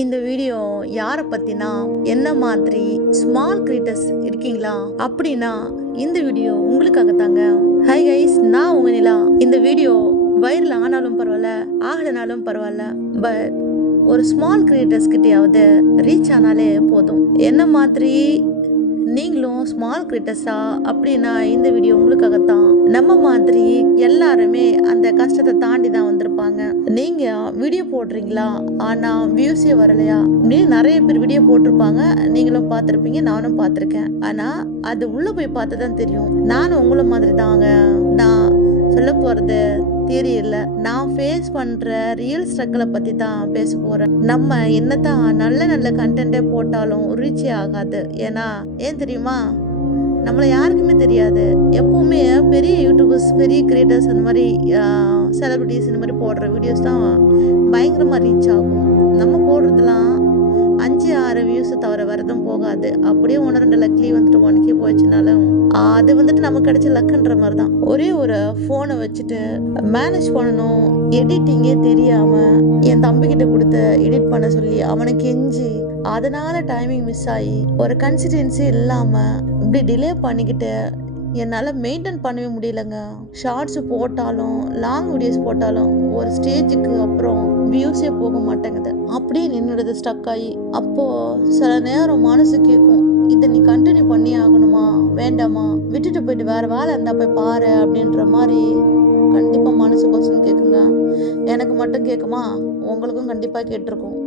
இந்த வீடியோ யாரை பத்தினா, என்ன மாதிரி ஸ்மால் கிரியேட்டர்ஸ் இருக்கீங்களா அப்படின்னா இந்த வீடியோ உங்களுக்காக தாங்க. ஹை கைஸ், நான் உங்க நிலா. இந்த வீடியோ வைரல் ஆனாலும் பரவாயில்ல, ஆகலனாலும் பரவாயில்ல, பட் ஒரு ஸ்மால் கிரியேட்டர்ஸ் கிட்டையாவது ரீச் ஆனாலே போதும். என்ன மாதிரி நீங்களும் ஸ்மால் கிரியேட்டர்ஸா அப்படின்னா இந்த வீடியோ உங்களுக்காகத்தான். நம்ம மாதிரி எல்லாருமே அந்த கஷ்டத்தை தாண்டி தான் வந்திருப்பாங்க. நீங்க வீடியோ போடுறீங்களா, ஆனா வியூஸே வரலையா? நிறைய பேர் வீடியோ போட்டிருப்பாங்க, நீங்களும் பார்த்துருப்பீங்க, நானும் பார்த்துருக்கேன். ஆனா அது உள்ள போய் பார்த்து தான் தெரியும். நானும் உங்களை மாதிரி தாங்க. நான் சொல்ல போறது தெரியல, நான் ஃபேஸ் பண்ற ரியல் ஸ்ட்ரகிளை பத்தி தான் பேச போறேன். நம்ம என்னதான் நல்ல நல்ல கண்டென்ட்டே போட்டாலும் ரீச்சே ஆகாது. ஏன் தெரியுமா? நம்மளை யாருக்குமே தெரியாது. எப்பவுமே பெரிய யூடியூபர்ஸ், பெரிய கிரியேட்டர்ஸ், அந்த மாதிரி செலிபிரிட்டிஸ் இந்த மாதிரி போடுற வீடியோஸ் தான் பயங்கரமா ரீச் ஆகும். நம்ம போடுறதுலாம் 5-6 வியூஸ் தவிர வரதும் போகாது. அப்படியே 1-2 லக்லி வந்துட்டு 1K போயிடுச்சுனாலும் அது வந்துட்டு நமக்கு கிடைச்ச லக்குன்ற மாதிரி தான். ஒரே ஒரு ஃபோனை வச்சுட்டு மேனேஜ் பண்ணணும், எடிட்டிங்கே தெரியாம என் தம்பிக்கிட்ட கொடுத்து எடிட் பண்ண சொல்லி அவனை கெஞ்சி, அதனால டைமிங் மிஸ் ஆகி ஒரு கன்சிஸ்டன்சி இல்லாம இப்படி டிலே பண்ணிக்கிட்டு என்னால் மெயின்டைன் பண்ணவே முடியலங்க. ஷார்ட்ஸ் போட்டாலும் லாங் வீடியோஸ் போட்டாலும் ஒரு ஸ்டேஜுக்கு அப்புறம் வியூஸே போக மாட்டேங்குது. அப்படியே நின்றுடுது ஸ்டக் ஆகி. அப்போ சில நேரம் மனசு கேட்கும், இதை நீ கண்டினியூ பண்ணி ஆகணுமா வேண்டாமா, விட்டுட்டு போயிட்டு வேற வேலை இருந்தா போய் பாரு அப்படின்ற மாதிரி கண்டிப்பா மனசு கொஸ்டின் கேட்குங்க. எனக்கு மட்டும் கேட்குமா? உங்களுக்கும் கண்டிப்பா கேட்டிருக்கும்.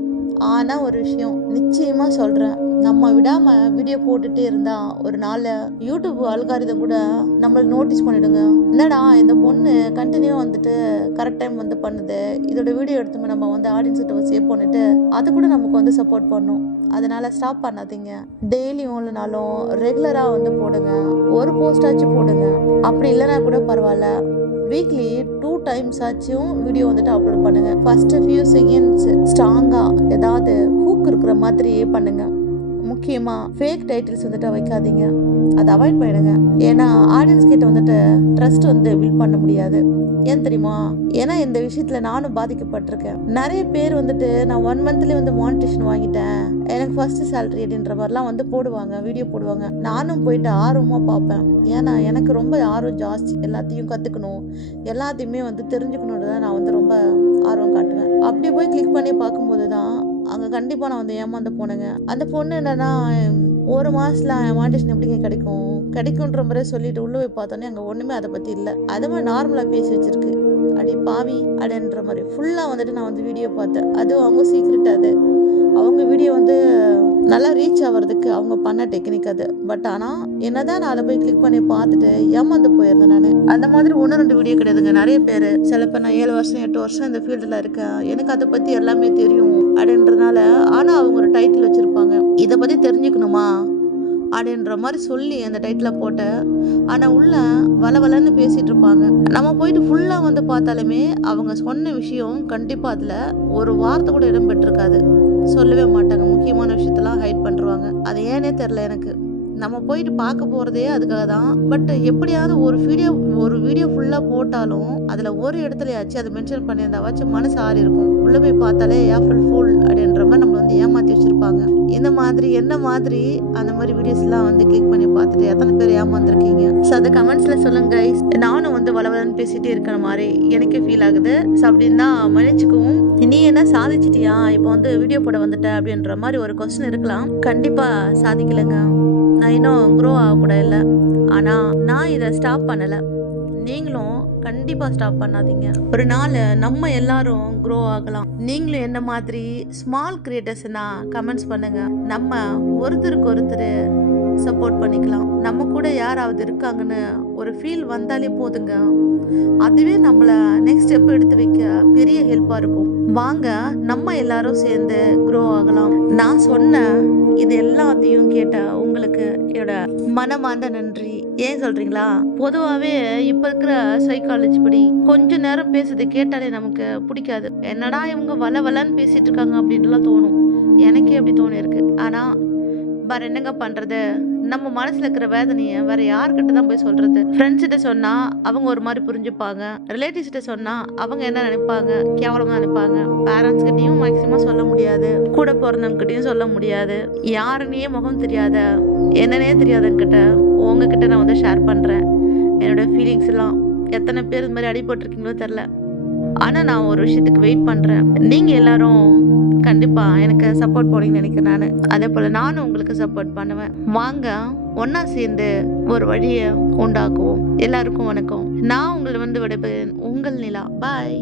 ஆனா ஒரு விஷயம் நிச்சயமா சொல்றேன், நம்ம விடாம வீடியோ போட்டுட்டே இருந்தா ஒரு நாள் யூடியூப் அல்காரிதம் கூட நம்மளுக்கு நோட்டீஸ் பண்ணிடுங்க. என்னடா இந்த பொண்ணு கண்டினியூ வந்துட்டு கரெக்ட் டைம் வந்து பண்ணுது, இதோட வீடியோ எடுத்து நம்ம வந்து ஆடியன்ஸ் கிட்ட சேவ் பண்ணிட்டு அது கூட நமக்கு வந்து சப்போர்ட் பண்ணும். அதனால ஸ்டாப் பண்ணாதீங்க. டெய்லியும் இல்லைனாலும் ரெகுலரா வந்து போடுங்க, ஒரு போஸ்டாச்சும் போடுங்க. அப்படி இல்லைனா கூட பரவாயில்ல, வீக்லி 2 டைம்ஸ் ஆச்சும் வீடியோ வந்துட்டு அப்லோட் பண்ணுங்க. ஃபர்ஸ்ட் ஃபியூ செகண்ட்ஸ் ஸ்ட்ராங்கா ஏதாவது ஹூக் இருக்கிற மாதிரியே பண்ணுங்க. முக்கியமா ஃபேக் டைட்டில்ஸ் வந்துட்டு வைக்காதீங்க, அதை அவாய்ட் பண்ணிடுங்க. ஏன்னா ஆடியன்ஸ் கிட்ட வந்துட்டு ட்ரஸ்ட் வந்து பில்ட் பண்ண முடியாது. ஏன் தெரியுமா? ஏன்னா இந்த விஷயத்துல நானும் பாதிக்கப்பட்டிருக்கேன். நிறைய பேர் வந்துட்டு நான் 1 மந்த்லயே வந்து மானிட்டேஷன் வாங்கிட்டேன், எனக்கு ஃபர்ஸ்ட் சேலரி அப்படின்ற மாதிரிலாம் வந்து போடுவாங்க, வீடியோ போடுவாங்க. நானும் போயிட்டு ஆர்வமா பார்ப்பேன். ஏன்னா எனக்கு ரொம்ப ஆர்வம் ஜாஸ்தி, எல்லாத்தையும் கத்துக்கணும், எல்லாத்தையுமே வந்து தெரிஞ்சுக்கணுன்றத நான் வந்து ரொம்ப ஆர்வம் காட்டுவேன். அப்படியே போய் கிளிக் பண்ணி பார்க்கும்போது தான் அங்கே கண்டிப்பாக நான் வந்து ஏமாந்து போனேங்க. அந்த பொண்ணு என்னன்னா, 1 மாசத்துல மானிட்டேஷன் எப்படிங்க கிடைக்கும்ன்ற மாதிரி சொல்லிட்டு உள்ள போய் பார்த்தோன்னே அங்கே ஒன்றுமே அதை பற்றி இல்லை. அது மாதிரி நார்மலாக பேசி வச்சிருக்கு. அடி பாவி அப்படின்ற மாதிரி ஃபுல்லாக வந்துட்டு நான் வந்து வீடியோ பார்த்தேன். அதுவும் அவங்க சீக்ரெட், அது அவங்க வீடியோ வந்து நல்லா ரீச் ஆகிறதுக்கு அவங்க பண்ண டெக்னிக் அது. பட் ஆனால் என்னதான் நான் அதை போய் கிளிக் பண்ணி பார்த்துட்டு ஏமாந்து போயிருந்தேன் நான். அந்த மாதிரி 1-2 வீடியோ கிடையாதுங்க, நிறைய பேர். சிலப்போ நான் 7 வருஷம் 8 வருஷம் இந்த ஃபீல்டில் இருக்கேன், எனக்கு அதை பற்றி எல்லாமே தெரியும் அப்படின்றதுனால. ஆனால் அவங்க ஒரு டைட்டில் வச்சுருப்பாங்க, இதை பற்றி தெரிஞ்சுக்கணுமா அப்படின்ற மாதிரி சொல்லி அந்த டைட்டிலை போட்டு, ஆனால் உள்ள வளவலன்னு பேசிட்டு இருப்பாங்க. நம்ம போயிட்டு ஃபுல்லாக வந்து பார்த்தாலுமே அவங்க சொன்ன விஷயம் கண்டிப்பாக அதில் ஒரு வார்த்தை கூட இடம் பெற்றிருக்காது, சொல்லவே மாட்டாங்க. முக்கியமான விஷயத்தெல்லாம் ஹைட் பண்ணுறாங்க. அது ஏனே தெரில எனக்கு. நம்ம போயிட்டு பார்க்க போகிறதே அதுக்காக தான். பட் எப்படியாவது ஒரு வீடியோ ஃபுல்லாக போட்டாலும் அதில் ஒரு இடத்துலயாச்சும் அதை மென்ஷன் பண்ணியிருந்தாவாச்சும் மனசு ஆறி இருக்கும். உள்ளே போய் பார்த்தாலே ஏப்ரல் ஃபுல் அப்படின்ற மாதிரி நம்மளை வந்து ஏமாற்றி வச்சுருப்பாங்க. இந்த மாதிரி என்ன மாதிரி அந்த மாதிரி வீடியோஸ்லாம் வந்து கிளிக் பண்ணி பார்த்துட்டு எத்தனை பேர் ஏமாந்துருக்கீங்க? ஸோ அதை கமெண்ட்ஸில் சொல்லுங்க கைஸ். நானும் வந்து வளவலன்னு பேசிகிட்டே இருக்கிற மாதிரி எனக்கே ஃபீல் ஆகுது. ஸோ அப்படின்னா மன்னிச்சுக்கவும். நீ என்ன சாதிச்சிட்டியா இப்போ வந்து வீடியோ போட வந்துட்ட அப்படின்ற மாதிரி ஒரு கொஸ்டின் இருக்கலாம். கண்டிப்பாக சாதிக்கலைங்க, நான் இன்னும் க்ரோ ஆகக்கூட இல்லை. ஆனால் நான் இதை ஸ்டாப் பண்ணலை, நீங்களும் கண்டிப்பாக ஸ்டாப் பண்ணாதீங்க. ஒரு நாள் நம்ம எல்லாரும் க்ரோ ஆகலாம். நீங்களும் என்ன மாதிரி ஸ்மால் கிரியேட்டர்ஸ்னா கமெண்ட்ஸ் பண்ணுங்க. நம்ம ஒருத்தருக்கு ஒருத்தர் சப்போர்ட் பண்ணிக்கலாம். நம்ம கூட யாராவது இருக்காங்கன்னு ஒரு ஃபீல் வந்தாலே போதுங்க, அதுவே நம்மளை நெக்ஸ்ட் ஸ்டெப் எடுத்து வைக்க பெரிய ஹெல்ப்பாக இருக்கும். வாங்க நம்ம எல்லாரும் சேர்ந்து க்ரோ ஆகலாம். நான் சொன்ன இது எல்லாத்தையும் கேட்ட உங்களுக்கு என்னோட மனமார்ந்த நன்றி. ஏன் சொல்றீங்களா? பொதுவாகவே இப்போ இருக்கிற சைக்காலஜி படி கொஞ்ச நேரம் பேசுறது கேட்டாலே நமக்கு பிடிக்காது. என்னடா இவங்க வளன்னு பேசிட்டு இருக்காங்க அப்படின்ட்டுலாம் தோணும். எனக்கே அப்படி தோணிருக்கு. ஆனால் வேற என்னங்க பண்றது, நம்ம மனசுல இருக்கிற வேதனையை வேற யார்கிட்ட தான் போய் சொல்றது? ஃப்ரெண்ட்ஸ் கிட்ட சொன்னா அவங்க ஒரு மாதிரி புரிஞ்சுப்பாங்க, ரிலேட்டிவ்ஸ் கிட்ட சொன்னா அவங்க என்ன நினைப்பாங்க, கேவலமா நினைப்பாங்க. பேரண்ட்ஸ் கிட்டயும் மேக்சிமம் சொல்ல முடியாது, கூட பிறந்தவங்க கிட்டயும் சொல்ல முடியாது. யாருன்னே முகம் தெரியாத, என்னன்னே தெரியாதவங்கிட்ட உங்ககிட்ட நான் வந்து ஷேர் பண்றேன் என்னோட ஃபீலிங்ஸ் எல்லாம். எத்தனை பேர் இது மாதிரி அடிபட்டிருக்கீங்களோ தெரில. ஆனா நான் ஒரு விஷயத்துக்கு வெயிட் பண்றேன். நீங்க எல்லாரும் கண்டிப்பா எனக்கு சப்போர்ட் போனீங்கன்னு நினைக்கிறேன். நான் அதே போல நானும் உங்களுக்கு சப்போர்ட் பண்ணுவேன். வாங்க ஒன்னா சேர்ந்து ஒரு வழியை உண்டாக்குவோம். எல்லாருக்கும் வணக்கம். நான் உங்களை வந்து விடைபெறுகிறேன். உங்கள் நிலா. பாய்.